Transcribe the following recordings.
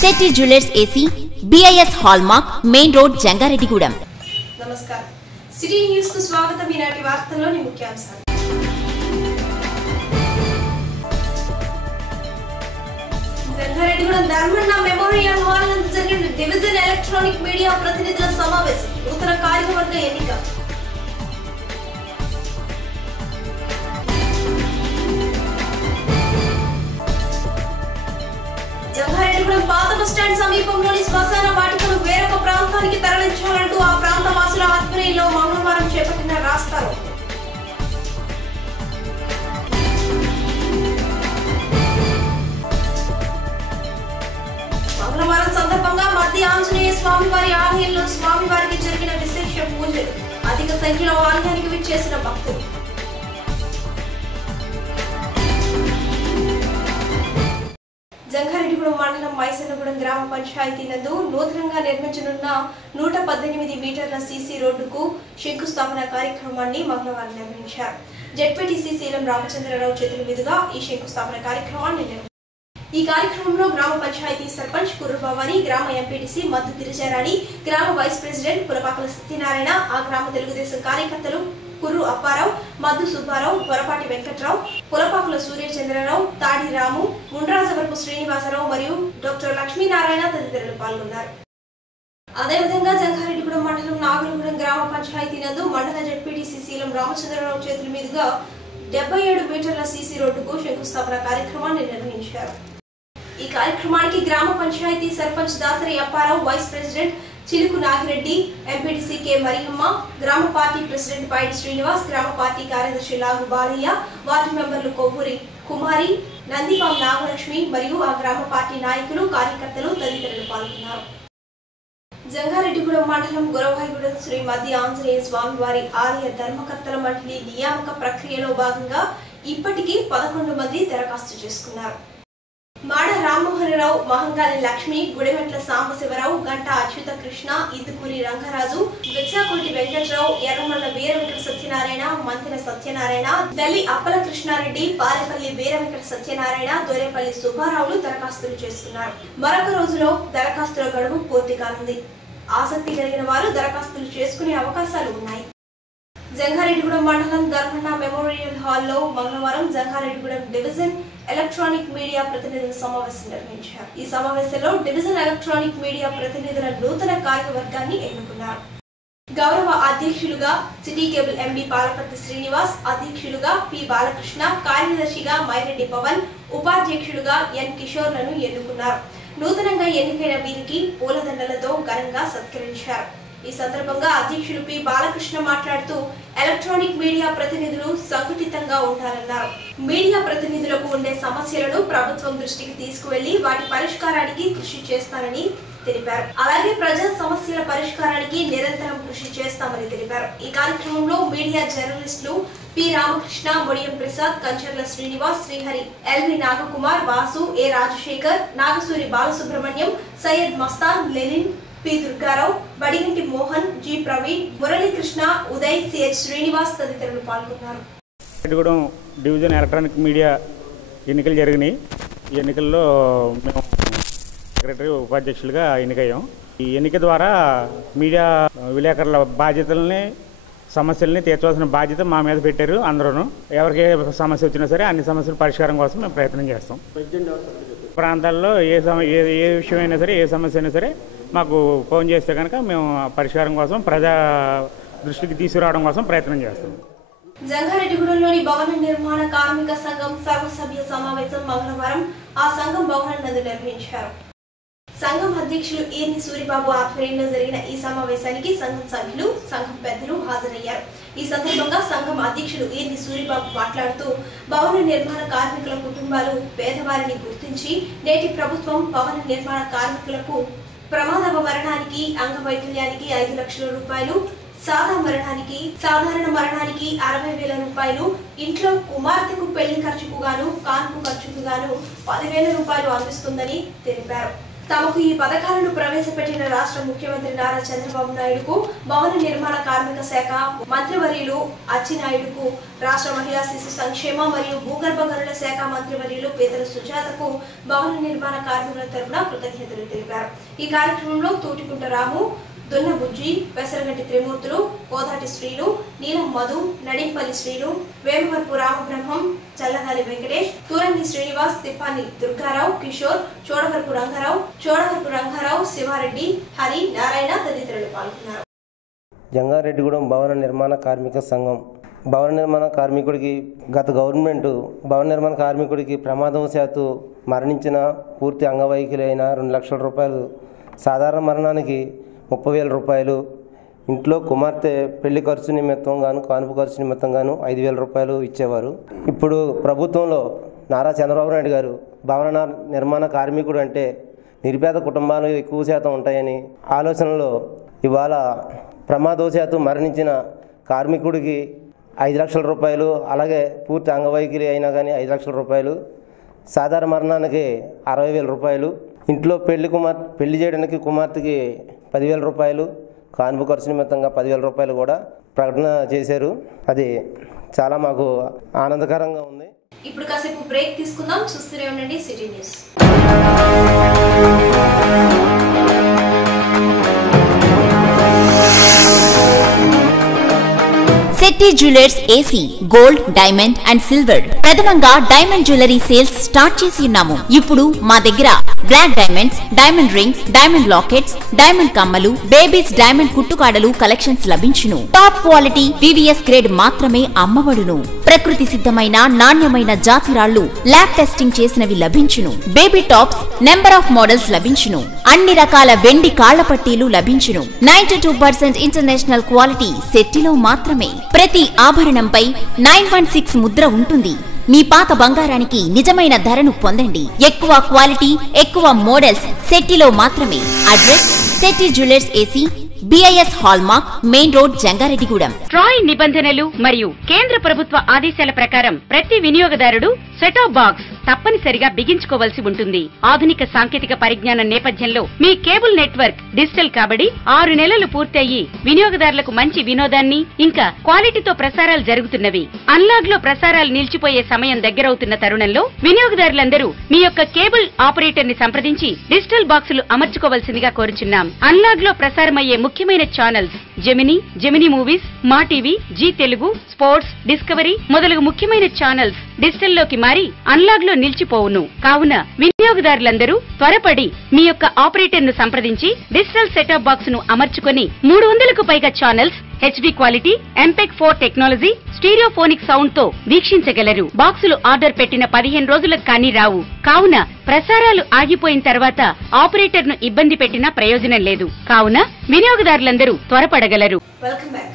Sethi Jewellers AC, BIS Hallmark, Main Road, Jangareddigudem. नमस्कार city news को स्वागत ఈనాటి వార్తల్లోని ముఖ్యాంశాలు జంగారెడ్డిగూడెం ధర్మన్న మెమోరియల్ హాల్ నందు జరిగిన డివిజన్ ఎలక్ట్రానిక్ మీడియా ప్రతినిధుల సమావేశం నూతన కార్యవర్గ ఎన్నిక జంగారెడ్డిగూడెం పాత బస్టాండ్ సమీపంలోని శ్మశాన వాటికను వేరొక ప్రాంతానికి తరలించాలంటూ ఆ ప్రాంత వాసుల ఆధ్వర్యంలో మంగళవారం చేపట్టిన రాస్తారు మంగళవారం సందర్భంగా మధ్య ఆంజనేయ స్వామివారి ఆలయంలో స్వామివారికి జరిగిన విశేష పూజలు అధిక సంఖ్యలో ఆలయానికి విచ్చేసిన భక్తులు జంగారెడ్డిగూడెం మండలం మైసన్నగూడెం గ్రామ పంచాయతీ నందు నూతనంగా నిర్మించనున్న 118 మీటర్ల సీసీ రోడ్డుకు శంకుస్థాపన కార్యక్రమాన్ని మంగళవారం నిర్వహించారు. జెడ్పీటీసీ సీఎం రామచంద్రరావు చేతుల మీదుగా ఈ శంకుస్థాపన కార్యక్రమాన్ని ఈ కార్యక్రమంలో గ్రామ పంచాయతీ సర్పంచ్ కుర్రభవాని, గ్రామ ఎంపీటీసీ మద్దు గిరిజారాణి, గ్రామ వైస్ ప్రెసిడెంట్ పులపాకల సత్యనారాయణ, ఆ గ్రామ తెలుగుదేశం కార్యకర్తలు కుర్రు అప్పారావు, మద్దు సుబ్బారావు, బొరపాటి వెంకట్రావు, పులపాకుల సూర్యచంద్రరావు, తాడి రాము, ముండ్రాజవరపు శ్రీనివాసరావు మరియు డాక్టర్ లక్ష్మీనారాయణ తదితరులు పాల్గొన్నారు. అదేవిధంగా జంగారెడ్డిగూడెం మండలం నాగులగూడెం గ్రామ పంచాయతీ నందు మండల జెడ్పీటీసీ సీఎం రామచంద్రరావు చేతుల మీదుగా 77 మీటర్ల సీసీ రోడ్డుకు శంకుస్థాపన కార్యక్రమాన్ని నిర్వహించారు. ఈ కార్యక్రమానికి గ్రామ పంచాయతీ సర్పంచ్ దాసరి అప్పారావు, వైస్ ప్రెసిడెంట్ చిలుకు నాగిరెడ్డి, ఎంపీటీసీ కె మరియమ్మ, గ్రామ పార్టీ ప్రెసిడెంట్ పైడి శ్రీనివాస్, గ్రామ పార్టీ కార్యదర్శి లాగు బాలయ్య, వార్డు మెంబర్లు కొవ్వూరి కుమారి, నందిపాం నాగలక్ష్మి మరియు ఆ గ్రామ పార్టీ నాయకులు, కార్యకర్తలు తదితరులు పాల్గొన్నారు. జంగారెడ్డిగూడెం మండలం గురవాయిగూడెం శ్రీ మధ్య ఆంజనేయ స్వామివారి ఆలయ ధర్మకర్తల మండలి నియామక ప్రక్రియలో భాగంగా ఇప్పటికీ 11 మంది దరఖాస్తు చేసుకున్నారు. మాడ రామ్మోహనరావు, మహంకాళి లక్ష్మి, గుడిమెట్ల సాంబశివరావు, గంట అచ్యుత కృష్ణ, ఇందుకూరి రంగరాజు, వెచ్చాకోటి వెంకట్రావు, ఎర్రమల్ల వీర వెంకట సత్యనారాయణ, మంతిన సత్యనారాయణ, దల్లి అప్పల కృష్ణారెడ్డి, పాలపల్లి వీర వెంకట సత్యనారాయణ, దొరేపల్లి సుబ్బారావులు దరఖాస్తులు చేసుకున్నారు. మరొక రోజులో దరఖాస్తుల గడువు పూర్తి కానుంది. ఆసక్తి కలిగిన వారు దరఖాస్తులు చేసుకునే అవకాశాలు ఉన్నాయి. జంగారెడ్డిగూడెం మండలం ధర్మన్న మెమోరియల్ హాల్లో మంగళవారం జంగారెడ్డిగూడెం డివిజన్ ఎలక్ట్రానిక్ మీడియా ప్రతినిధుల సమావేశం నిర్వహించారు. ఈ సమావేశంలో డివిజన్ ఎలక్ట్రానిక్ మీడియా ప్రతినిధుల నూతన కార్యవర్గాన్ని ఎన్నుకున్నారు. గౌరవ అధ్యక్షులుగా సిటీ కేబుల్ ఎండి పాలపర్తి శ్రీనివాస్, అధ్యక్షులుగా పి బాలకృష్ణ, కార్యదర్శిగా మైరెడ్డి పవన్, ఉపాధ్యక్షులుగా ఎన్ కిషోర్లను ఎన్నుకున్నారు. నూతనంగా ఎన్నికైన వీరికి పూలదండలతో ఘనంగా సత్కరించారు. ఈ సందర్భంగా అధ్యక్షులు పి బాలకృష్ణ మాట్లాడుతూ ఎలక్ట్రానిక్ మీడియా ప్రతినిధులు సంఘటితంగా ఉండాలన్నారు. మీడియా ప్రతినిధులకు ఉండే సమస్యలను ప్రభుత్వం దృష్టికి తీసుకువెళ్లి వాటి పరిష్కారానికి కృషి చేస్తానని తెలిపారు. అలాగే ప్రజా సమస్యల పరిష్కారానికి నిరంతరం కృషి చేస్తామని తెలిపారు. ఈ కార్యక్రమంలో మీడియా జర్నలిస్టులు P Ramakrishna, Modiyam Prasad, Kancharla Srinivas, Srihari, LV Nagakumar, Vasu, A Rajasekhar, Nagasuri Balasubrahmanyam, Syed Mastan, Lenin, P Durgarao, Badiganti Mohan, G Praveen, Muralikrishna, Uday, CH Srinivas తదితరులు పాల్గొన్నారు. డివిజన్ ఎలక్ట్రానిక్ మీడియా ఎన్నికలు జరిగినాయి. ఈ ఎన్నికల్లో మేము సెక్రటరీ, ఉపాధ్యక్షులుగా ఎన్నికయ్యాం. ఈ ఎన్నిక ద్వారా మీడియా విలేకరుల బాధ్యతల్ని, సమస్యల్ని తీర్చవలసిన బాధ్యత మా మీద పెట్టారు. అందరూ ఎవరికి సమస్య వచ్చినా సరే అన్ని సమస్యల పరిష్కారం కోసం మేము ప్రయత్నం చేస్తాం. ప్రాంతాల్లో ఏ విషయమైనా సరే, ఏ సమస్య అయినా సరే మాకు ఫోన్ చేస్తే కనుక మేము పరిష్కారం కోసం, ప్రజా దృష్టికి తీసుకురావడం కోసం ప్రయత్నం చేస్తాం. జంగారెడ్డిగూడెంలోని భవన నిర్మాణ కార్మిక సంఘం సర్వసభ్య సమావేశం మంగళవారం ఆ సంఘం భవనం నందు నిర్వహించారు. సంఘం అధ్యక్షులు ఈర్ని సూరిబాబు ఆధ్వర్యంలో జరిగిన ఈ సమావేశానికి సంఘం సభ్యులు, సంఘం పెద్దలు హాజరయ్యారు. ఈ సందర్భంగా సంఘం అధ్యక్షులు ఈర్ని సూరిబాబు మాట్లాడుతూ భవన నిర్మాణ కార్మికుల కుటుంబాలు పేదవారిని గుర్తించి నేటి ప్రభుత్వం భవన నిర్మాణ కార్మికులకు ప్రమాద మరణానికి, అంగవైకల్యానికి 5 లక్షల రూపాయలు, సాధారణ మరణానికి 60,000 రూపాయలు, ఇంట్లో కుమార్తెకు పెళ్లి ఖర్చుకు గాను, కాన్పు ఖర్చుకు గాను 10,000 రూపాయలు అందిస్తుందని తెలిపారు. తమకు ఈ పథకాలను ప్రవేశపెట్టిన రాష్ట్ర ముఖ్యమంత్రి నారా చంద్రబాబు నాయుడుకు, భవన నిర్మాణ కార్మిక శాఖ మంత్రివర్యులు అచ్చెన్నాయుడుకు, రాష్ట్ర మహిళా శిశు సంక్షేమ మరియు భూగర్భ గనుల శాఖ మంత్రివర్యులు పేదల సుజాతకు భవన నిర్మాణ కార్మికుల తరపున కృతజ్ఞతలు తెలిపారు. ఈ కార్యక్రమంలో తోటికుంట రాము, దున్న బుజ్జి, పెసరగంటి త్రిమూర్తులు, కోదాటి శ్రీలు, నీలం మధు, నడింపల్లి శ్రీలు, వేమవరపు రామబ్రహ్మం, చల్లగాలి వెంకటేష్, తూరంగి శ్రీనివాస్, తిప్పాని దుర్గారావు, కిషోర్, చోడవరపు రంగారావు, శివారెడ్డి, హరి, నారాయణ తదితరులు పాల్గొన్నారు. జంగారెడ్డిగూడెం భవన నిర్మాణ కార్మిక సంఘం భవన నిర్మాణ కార్మికుడికి గత గవర్నమెంట్ భవన నిర్మాణ కార్మికుడికి ప్రమాదవశాత్తు మరణించిన పూర్తి అంగవైకల్యం అయిన 2 లక్షల రూపాయలు, సాధారణ మరణానికి 30,000 రూపాయలు, ఇంట్లో కుమార్తె పెళ్లి ఖర్చు నిమిత్తం గాను కానుపు ఖర్చు నిమిత్తం గాను 5,000 రూపాయలు ఇచ్చేవారు. ఇప్పుడు ప్రభుత్వంలో నారా చంద్రబాబు నాయుడు గారు భవన నిర్మాణ కార్మికుడు అంటే నిరుపేద కుటుంబాలు ఎక్కువ శాతం ఉంటాయని ఆలోచనలో ఇవాళ ప్రమాదవశాత్తు మరణించిన కార్మికుడికి 5 లక్షల రూపాయలు, అలాగే పూర్తి అంగవైకల్యం అయినా కానీ 5 లక్షల రూపాయలు, సాధారణ మరణానికి 60,000 రూపాయలు, ఇంట్లో పెళ్లి చేయడానికి కుమార్తెకి 10,000 రూపాయలు, కానుపు ఖర్చు నిమిత్తంగా 10,000 రూపాయలు కూడా ప్రకటన చేశారు. అది చాలా మాకు ఆనందకరంగా ఉంది. ఇప్పుడు కాసేపు బ్రేక్ తీసుకుందాం. చూస్తూనే ఉండండి city news. Shetty jewellers AC gold, diamond and silver ప్రథమంగా డైమండ్ జ్యువెలరీ సేల్స్ స్టార్ట్ చేసి ఉన్నాము. ఇప్పుడు మా దగ్గర black diamonds, diamond rings, diamond lockets, diamond కమ్మలు, బేబీస్ డైమండ్ కుట్టుకాడలు కలెక్షన్స్ లభించును. టాప్ క్వాలిటీ VVS గ్రేడ్ మాత్రమే అమ్మబడును. ప్రకృతి సిద్ధమైన నాణ్యమైన జాతిరాళ్లు ల్యాబ్ టెస్టింగ్ చేసినవి లభించును. Baby tops number of models లభించును. అన్ని రకాల వెండి కాళ్ల పట్టీలు లభించును. 92% ఇంటర్నేషనల్ క్వాలిటీ శెట్టిలో మాత్రమే. ప్రతి ఆభరణంపై 916 ముద్ర ఉంటుంది. మీ పాత బంగారానికి నిజమైన ధరను పొందండి. ఎక్కువ క్వాలిటీ, ఎక్కువ మోడల్స్ శెట్టిలో మాత్రమే. Address Shetty jewellers AC, BIS hallmark, main road, Jangareddygudem. TRAI నిబంధనలు మరియు కేంద్ర ప్రభుత్వ ఆదేశాల ప్రకారం ప్రతి వినియోగదారుడు సెటాప్ బాక్స్ తప్పనిసరిగా బిగించుకోవాల్సి ఉంటుంది. ఆధునిక సాంకేతిక పరిజ్ఞానం నేపథ్యంలో మీ కేబుల్ నెట్వర్క్ డిజిటల్ కాబడి 6 నెలలు పూర్తయి వినియోగదారులకు మంచి వినోదాన్ని ఇంకా క్వాలిటీతో ప్రసారాలు జరుగుతున్నవి. అన్లాగ్ లో ప్రసారాలు నిలిచిపోయే సమయం దగ్గరవుతున్న తరుణంలో వినియోగదారులందరూ మీ యొక్క కేబుల్ ఆపరేటర్ ని సంప్రదించి డిజిటల్ బాక్సులు అమర్చుకోవాల్సిందిగా కోరుచున్నాం. అన్లాగ్ లో ప్రసారమయ్యే ముఖ్యమైన channels Gemini movies, Maa TV, Zee Telugu, sports, discovery మొదలగు ముఖ్యమైన ఛానల్స్ డిజిటల్ లోకి మారి అన్లాగ్ లో నిలిచిపోవును. కావున వినియోగదారులందరూ త్వరపడి మీ యొక్క ఆపరేటర్ ను సంప్రదించి డిజిటల్ సెటప్ బాక్స్ ను అమర్చుకొని 300కు పైగా channels HD quality, MPEG 4 technology, stereophonic sound తో వీక్షించగలరు. బాక్సులు ఆర్డర్ పెట్టిన 15 రోజులకు కానీ రావు. కావున ప్రసారాలు ఆగిపోయిన తర్వాత ఆపరేటర్ ను ఇబ్బంది పెట్టినా ప్రయోజనం లేదు. కావున వినియోగదారులందరూ త్వరపడగలరు. Welcome back.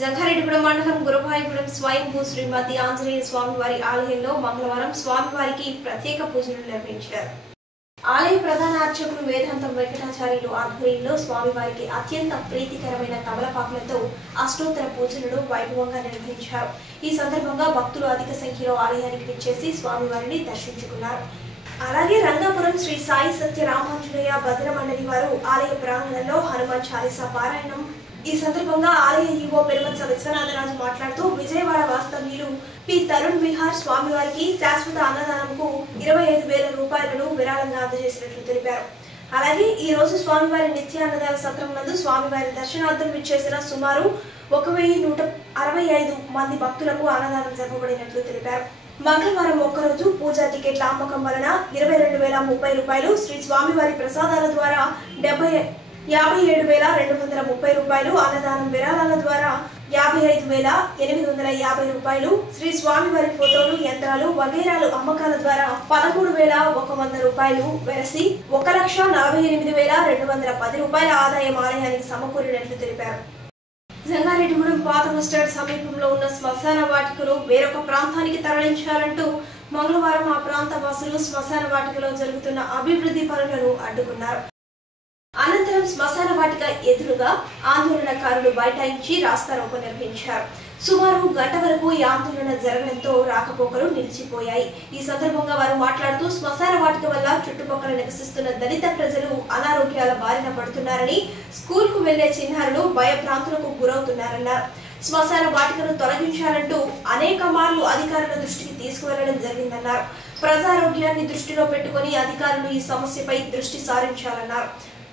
జంగారెడ్డిగూడెం మండలం గురపాయిగూడెం స్వయంభూ శ్రీమతి ఆంజనేయ స్వామివారి ఆలయంలో మంగళవారం స్వామివారికి ప్రత్యేక పూజలు నిర్వహించారు. ఆలయ ప్రధాన అర్చకులు వేదాంతం వెంకటాచార్యులు ఆధ్వర్యంలో స్వామివారికి అత్యంత ప్రీతికరమైన తమలపాకులతో అష్టోత్తర పూజలను వైభవంగా నిర్వహించారు. ఈ సందర్భంగా భక్తులు అధిక సంఖ్యలో ఆలయానికి విచ్చేసి స్వామివారిని దర్శించుకున్నారు. అలాగే రంగాపురం శ్రీ సాయి సత్య రామాంజనేయ భద్ర మండలి వారు ఆలయ ప్రాంగణంలో హనుమాన్ చాలీసా పారాయణం. ఈ సందర్భంగా ఆలయ ఈవో పెరుమత్స విశ్వనాథరాజు మాట్లాడుతూ విజయవాడ వాస్తవ్యులు పి తరుణ్ విహార్ స్వామివారికి శాశ్వత అన్నదానంకు 25,000 రూపాయలను విరాళంగా అందజేసినట్లు తెలిపారు. అలాగే ఈ రోజు స్వామివారి నిత్య అన్నదాన సత్రం నందు స్వామివారి దర్శనార్థం విచ్చేసిన సుమారు 1,165 మంది భక్తులకు అన్నదానం జరపబడినట్లు తెలిపారు. మంగళవారం ఒక్కరోజు పూజా టికెట్ల అమ్మకం వలన 22,030 రూపాయలు, శ్రీ స్వామివారి ప్రసాదాల ద్వారా 57,230 రూపాయలు, అన్నదానం విరాళాల ద్వారా 55,850 రూపాయలు, శ్రీ స్వామివారి ఫోటోలు, యంత్రాలు వగైరాలు అమ్మకాల ద్వారా 13,100 రూపాయలు వెరసి 1,48,210 రూపాయల ఆదాయం ఆలయానికి సమకూరినట్లు తెలిపారు. జంగారెడ్డిగూడెం పాత బస్టాండ్ సమీపంలో ఉన్న శ్మశాన వాటికను వేరొక ప్రాంతానికి తరలించాలంటూ మంగళవారం ఆ ప్రాంత వాసులు శ్మశాన వాటికలో జరుగుతున్న అభివృద్ధి పనులను అడ్డుకున్నారు. అనంతరం శ్మశాన వాటిక ఎదురుగా ఆందోళనకారులు బైఠాయించి రాస్తారోకో నిర్వహించారు. సుమారు గంట వరకు ఈ ఆందోళన జరగడంతో రాకపోకలు నిలిచిపోయాయి. ఈ సందర్భంగా వారు మాట్లాడుతూ శ్మశాన వాటిక వల్ల చుట్టుపక్కల నివసిస్తున్న దళిత ప్రజలు అనారోగ్యాల బారిన పడుతున్నారని, స్కూల్ కు వెళ్లే చిన్నారులు భయభ్రాంతులకు గురవుతున్నారన్నారు. శ్మశాన వాటికను తొలగించాలంటూ అనేక మార్లు అధికారుల దృష్టికి తీసుకువెళ్లడం జరిగిందన్నారు. ప్రజారోగ్యాన్ని దృష్టిలో పెట్టుకుని అధికారులు ఈ సమస్యపై దృష్టి సారించాలన్నారు.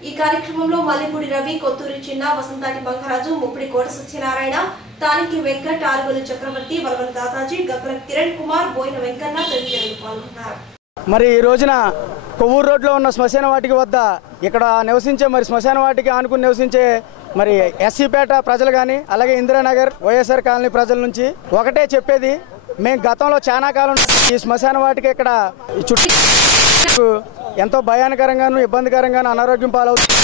ఈ కార్యక్రమంలో మల్లిపూడి రవి, కొత్తూరి చిన్న, వసంతాటి బంకరాజు, ముప్పిడి కోట సత్యనారాయణ, తానికి వెంకట్, ఆరుగులు చక్రవర్తి, వలవల దాదాజీ, గగ్గల కిరణ్ కుమార్, బోయిన వెంకన్న తదితరులు పాల్గొన్నారు. మరి ఈ రోజున కొవ్వూరు రోడ్లో ఉన్న శ్మశాన వాటిక వద్ద ఇక్కడ నివసించే శ్మశాన వాటికి ఆనుకుని నివసించే ఎస్సీపేట ప్రజలు కానీ, అలాగే ఇందిరానగర్ వైఎస్ఆర్ కాలనీ ప్రజల నుంచి ఒకటే చెప్పేది, మేము గతంలో చాలా కాలం ఈ శ్మశాన వాటికి ఇక్కడ చుట్టూ ఎంతో భయానకరంగాను ఇబ్బందికరంగాను అనారోగ్యం పాలవుతుంది.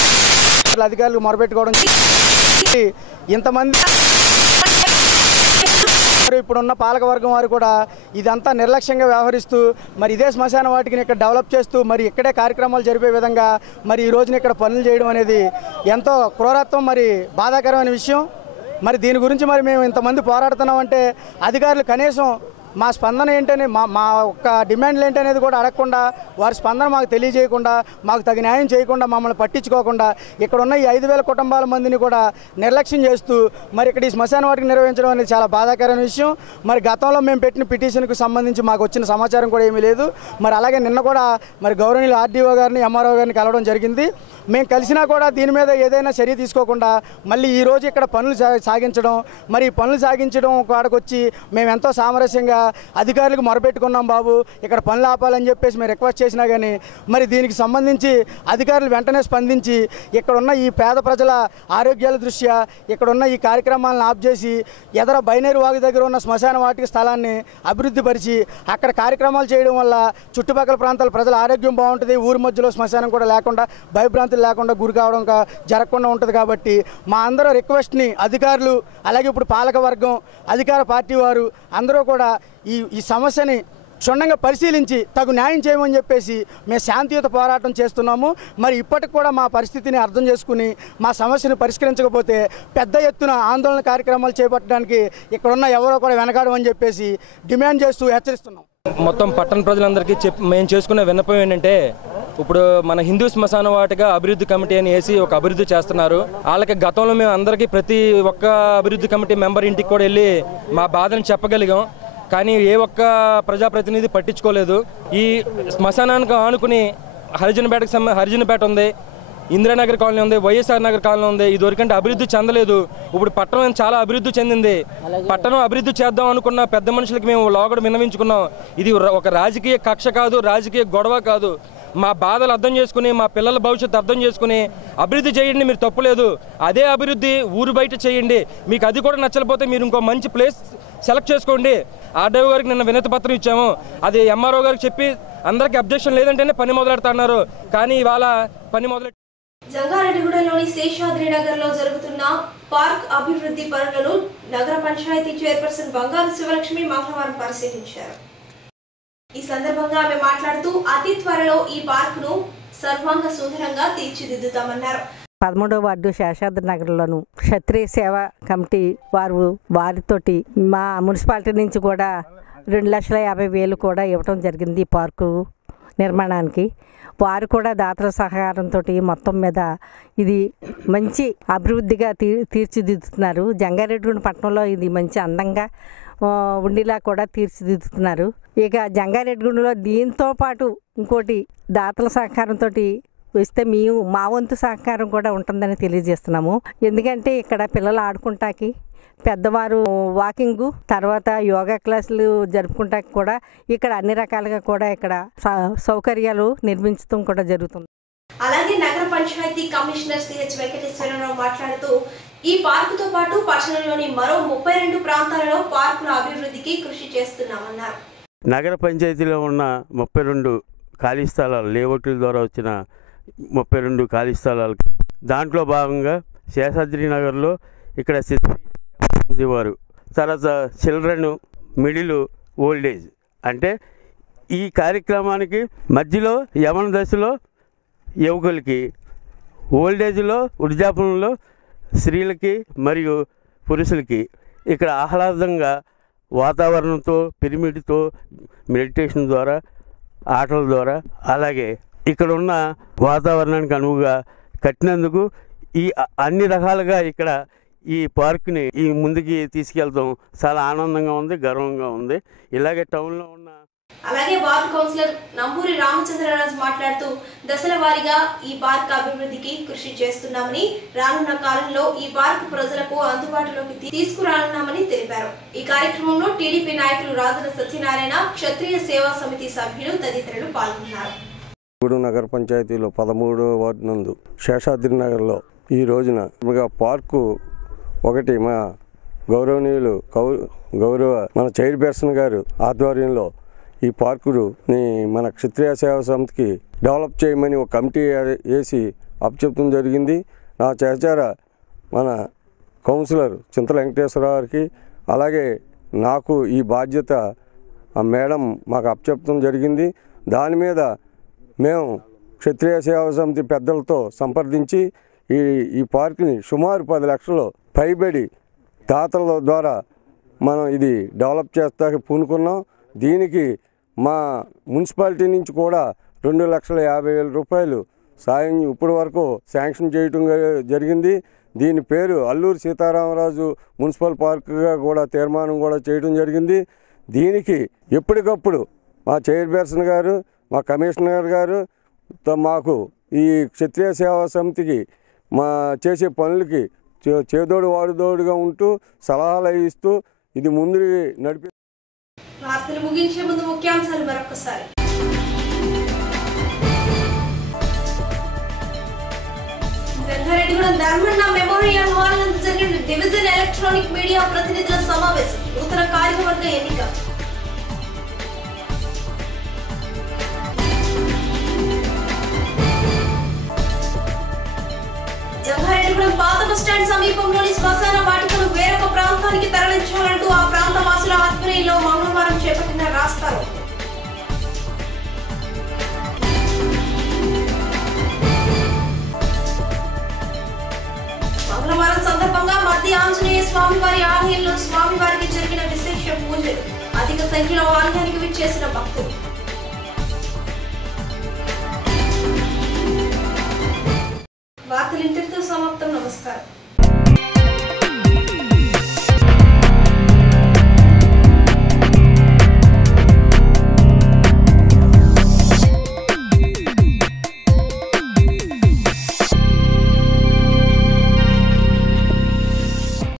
అధికారులు మొరపెట్టుకోవడం ఇంతమంది ఇప్పుడున్న పాలకవర్గం వారు కూడా ఇదంతా నిర్లక్ష్యంగా వ్యవహరిస్తూ మరి ఇదే శ్మశాన వాటిని ఇక్కడ డెవలప్ చేస్తూ మరి ఇక్కడే కార్యక్రమాలు జరిపే విధంగా మరి ఈ రోజున ఇక్కడ పనులు చేయడం అనేది ఎంతో క్రూరత్వం, మరి బాధాకరమైన విషయం. మరి దీని గురించి మరి మేము ఇంతమంది పోరాడుతున్నామంటే అధికారులు కనీసం మా స్పందన ఏంటని మా ఒక్క డిమాండ్లు ఏంటనేది కూడా అడగకుండా, వారి స్పందన మాకు తెలియజేయకుండా, మాకు తగిన న్యాయం చేయకుండా, మమ్మల్ని పట్టించుకోకుండా ఇక్కడ ఉన్న ఈ 5,000 కుటుంబాల మందిని కూడా నిర్లక్ష్యం చేస్తూ మరి ఇక్కడ ఈ శ్మశాన వాటికి నిర్వహించడం అనేది చాలా బాధాకరమైన విషయం. మరి గతంలో మేము పెట్టిన పిటిషన్కు సంబంధించి మాకు వచ్చిన సమాచారం కూడా ఏమీ లేదు. మరి అలాగే నిన్న కూడా మరి గౌరవనీయులు ఆర్డీఓ గారిని, ఎంఆర్ఓ గారిని కలవడం జరిగింది. మేము కలిసినా కూడా దీని మీద ఏదైనా చర్య తీసుకోకుండా మళ్ళీ ఈరోజు ఇక్కడ పనులు సాగించడం, మరి ఈ పనులు సాగించడం కాడకు వచ్చి మేము ఎంతో సామరస్యంగా అధికారులకు మొరపెట్టుకున్నాం, బాబు ఇక్కడ పనులు ఆపాలని చెప్పేసి మేము రిక్వెస్ట్ చేసినా కానీ మరి దీనికి సంబంధించి అధికారులు వెంటనే స్పందించి ఇక్కడున్న ఈ పేద ప్రజల ఆరోగ్యాల దృష్ట్యా ఇక్కడున్న ఈ కార్యక్రమాలను ఆఫ్ చేసి ఎదర బైనేరు వాగు దగ్గర ఉన్న శ్మశాన వాటిక స్థలాన్ని అభివృద్ధి పరిచి అక్కడ కార్యక్రమాలు చేయడం వల్ల చుట్టుపక్కల ప్రాంతాల ప్రజల ఆరోగ్యం బాగుంటుంది, ఊరి మధ్యలో శ్మశానం కూడా లేకుండా భయభ్రాంతులు లేకుండా గురి కావడం జరగకుండా ఉంటుంది. కాబట్టి మా అందరూ రిక్వెస్ట్ని అధికారులు, అలాగే ఇప్పుడు పాలకవర్గం, అధికార పార్టీ వారు అందరూ కూడా ఈ సమస్యని క్షుణ్ణంగా పరిశీలించి తగు న్యాయం చేయమని చెప్పేసి మేము శాంతియుత పోరాటం చేస్తున్నాము. మరి ఇప్పటికి కూడా మా పరిస్థితిని అర్థం చేసుకుని మా సమస్యను పరిష్కరించకపోతే పెద్ద ఎత్తున ఆందోళన కార్యక్రమాలు చేపట్టడానికి ఇక్కడున్న ఎవరో కూడా వెనకాడమని చెప్పేసి డిమాండ్ చేస్తూ హెచ్చరిస్తున్నాం. మొత్తం పట్టణ ప్రజలందరికీ మేము చేసుకునే విన్నపం ఏంటంటే, ఇప్పుడు మన హిందూ శ్మశాన వాటిక అభివృద్ధి కమిటీ అని వేసి ఒక అభివృద్ధి చేస్తున్నారు. వాళ్ళకి గతంలో మేము అందరికీ ప్రతి ఒక్క అభివృద్ధి కమిటీ మెంబర్ ఇంటికి కూడా వెళ్ళి మా బాధను చెప్పగలిగాం. కానీ ఏ ఒక్క ప్రజాప్రతినిధి పట్టించుకోలేదు. ఈ శ్మశానానికి ఆనుకుని హరిజనపేట ఉంది, ఇందిరానగర్ కాలనీ ఉంది, వైఎస్ఆర్ నగర్ కాలనీ ఉంది. ఇదివరకంటే అభివృద్ధి చెందలేదు. ఇప్పుడు పట్టణం చాలా అభివృద్ధి చెందింది. పట్టణం అభివృద్ధి చేద్దాం అనుకున్న పెద్ద మనుషులకి మేము లోగడ విన్నవించుకున్నాం. ఇది ఒక రాజకీయ కక్ష కాదు, రాజకీయ గొడవ కాదు. మా బాధలు అర్థం చేసుకుని, మా పిల్లల భవిష్యత్తు అర్థం చేసుకుని అభివృద్ధి చేయండి. మీరు తప్పులేదు, అదే అభివృద్ధి ఊరు బయట చేయండి. మీకు అది కూడా నచ్చకపోతే మీరు ఇంకో మంచి ప్లేస్ సెలెక్ట్ చేసుకోండి. ఆర్డీఓ గారికి నిన్న వినతి పత్రం ఇచ్చాము. అది ఎంఆర్ఓ గారికి చెప్పి అందరికీ అబ్జెక్షన్ లేదంటేనే పని మొదలెడతాన్నారు. కానీ ఇవాళ పని మొదలెట్టి జంగారెడ్డిగూడెంలోని శేషాద్రి నగర్ లో జరుగుతున్న పార్క్ అభివృద్ధి పనులను నగర పంచాయతీ చైర్పర్సన్ బంగారు శివలక్ష్మి మంగళవారం పరిశీలించారు. ఈ సందర్భంగా ఆమె మాట్లాడుతూ అతి త్వరలో ఈ పార్కును సర్వాంగ సుందరంగా తీర్చిదిద్దుతామన్నారు. 13వ వార్డు శేషాద్రి నగర్లోను క్షత్రియ సేవా కమిటీ వారితోటి మా మున్సిపాలిటీ నుంచి కూడా 2,50,000 కూడా ఇవ్వటం జరిగింది ఈ పార్కు నిర్మాణానికి. వారు కూడా దాతల సహకారంతో మొత్తం మీద ఇది మంచి అభివృద్ధిగా తీర్చిదిద్దుతున్నారు. జంగారెడ్డిగూడెం పట్టణంలో ఇది మంచి అందంగా ఉండిలా కూడా తీర్చిదిద్దుతున్నారు. ఇక జంగారెడ్డిగూడెంలో దీంతో పాటు ఇంకోటి దాతల సహకారంతో ఇస్తే మా వంతు సహకారం కూడా ఉంటుందని తెలియజేస్తున్నాము. ఎందుకంటే ఇక్కడ పిల్లలు ఆడుకుంటాకి, పెద్దవారు వాకింగ్, తర్వాత యోగా క్లాసులు జరుపుకుంటాకి కూడా ఇక్కడ అన్ని రకాలుగా కూడా ఇక్కడ సౌకర్యాలు నిర్మించడం కూడా జరుగుతుంది. అలాగే నగర పంచాయతీ కమిషనర్ సిహెచ్ వెంకటేశ్వరరావు మాట్లాడుతూ ఈ పార్కుతో పాటు పట్టణంలోని మరో 32 ప్రాంతాలలో పార్కుల అభివృద్ధికి కృషి చేస్తున్నామన్నారు. నగర పంచాయతీలో ఉన్న 32 ఖాళీ స్థలాలు, లేఅవుట్ల ద్వారా వచ్చిన 32 ఖాళీ స్థలాలు, దాంట్లో భాగంగా శేషాద్రి నగర్లో ఇక్కడ వారు, తర్వాత చిల్డ్రన్, మిడిల్, ఓల్డేజ్, అంటే ఈ కార్యక్రమానికి మధ్యలో యవన దశలో యువకులకి ఓల్డేజ్లో వృద్ధాప్యంలో స్త్రీలకి మరియు పురుషులకి ఇక్కడ ఆహ్లాదంగా వాతావరణంతో పిరమిడ్తో మెడిటేషన్ ద్వారా ఆటల ద్వారా అలాగే ఇక్కడ ఉన్న వాతావరణానికి అనువుగా కట్టినందుకు ఈ అన్ని రకాలుగా ఇక్కడ ఈ పార్క్ని ఈ ముందుకి తీసుకెళ్తాం చాలా ఆనందంగా ఉంది, గర్వంగా ఉంది. ఇలాగే టౌన్లో ఉన్న అలాగే వార్డు కౌన్సిలర్ నంబూరి రామచంద్రరాజు మాట్లాడుతూ దశల వారీగా ఈ పార్క్ అభివృద్ధికి కృషి చేస్తున్నామని, రానున్న కాలంలో ఈ పార్క్ ప్రజలకు అందుబాటులోకి తీసుకురానున్నామని తెలిపారు. ఈ కార్యక్రమంలో టీడీపీ నాయకులు రాజన సత్యనారాయణ, క్షత్రియ సేవా సమితి సభ్యులు తదితరులు పాల్గొన్నారు. గూడూరు నగర పంచాయతీలో 13వ వార్డు నందు శేషాద్రి నగర్లో ఈ రోజున పార్కు ఒకటి మా గౌరవనీయులు మన చైర్పర్సన్ గారు ఆధ్వర్యంలో ఈ పార్కుని మన క్షత్రియ సేవా సమితికి డెవలప్ చేయమని ఒక కమిటీ వేసి అప్పచెప్పడం జరిగింది. నా చేచార మన కౌన్సిలర్ చింతల వెంకటేశ్వరరావు గారికి అలాగే నాకు ఈ బాధ్యత ఆ మేడం మాకు అప్పచెప్పడం జరిగింది. దాని మీద మేము క్షత్రియ సేవా సమితి పెద్దలతో సంప్రదించి ఈ పార్కుని సుమారు 10 లక్షలు పైబడి దాతల ద్వారా మనం ఇది డెవలప్ చేస్తానికి పూనుకున్నాం. దీనికి మా మున్సిపాలిటీ నుంచి కూడా 2,50,000 రూపాయలు సాయం ఇప్పటి వరకు శాంక్షన్ చేయటం జరిగింది. దీని పేరు అల్లూరి సీతారామరాజు మున్సిపల్ పార్కుగా కూడా తీర్మానం కూడా చేయడం జరిగింది. దీనికి ఎప్పటికప్పుడు మా చైర్పర్సన్ గారు, మా కమిషనర్ గారు మాకు ఈ క్షత్రియ సేవా సమితికి మా చేసే పనులకి చేదోడు వాడుదోడుగా ఉంటూ సలహాలు ఇస్తూ ఇది ముందు నడిపి. వార్తలు ముగించే ముందు ముఖ్యాంశాలు మరొకసారి. జంగారెడ్డిగూడెం ధర్మన్న మెమోరియల్ హాల్ నందు జరిగిన డివిజన్ ఎలక్ట్రానిక్ మీడియా ప్రతినిధుల సమావేశం, నూతన కార్యవర్గ ఎన్నిక. జంగారెడ్డిగూడెం పాత బస్టాండ్ సమీపంలోని శ్మశాన వాటికను వేరొక ప్రాంతానికి తరలించాలంటూ ఆ ప్రాంత వాసుల ఆధ్వర్యంలో మంగళవారం చేపట్టిన రాస్తారోకో. మంగళవారం సందర్భంగా మధ్య ఆంజనేయ స్వామివారి ఆలయంలో స్వామివారికి జరిగిన విశేష పూజలు, అధిక సంఖ్యలో ఆలయానికి విచ్చేసిన భక్తులు. వార్తలు ఇంతటితో సమాప్తం. నమస్కారం.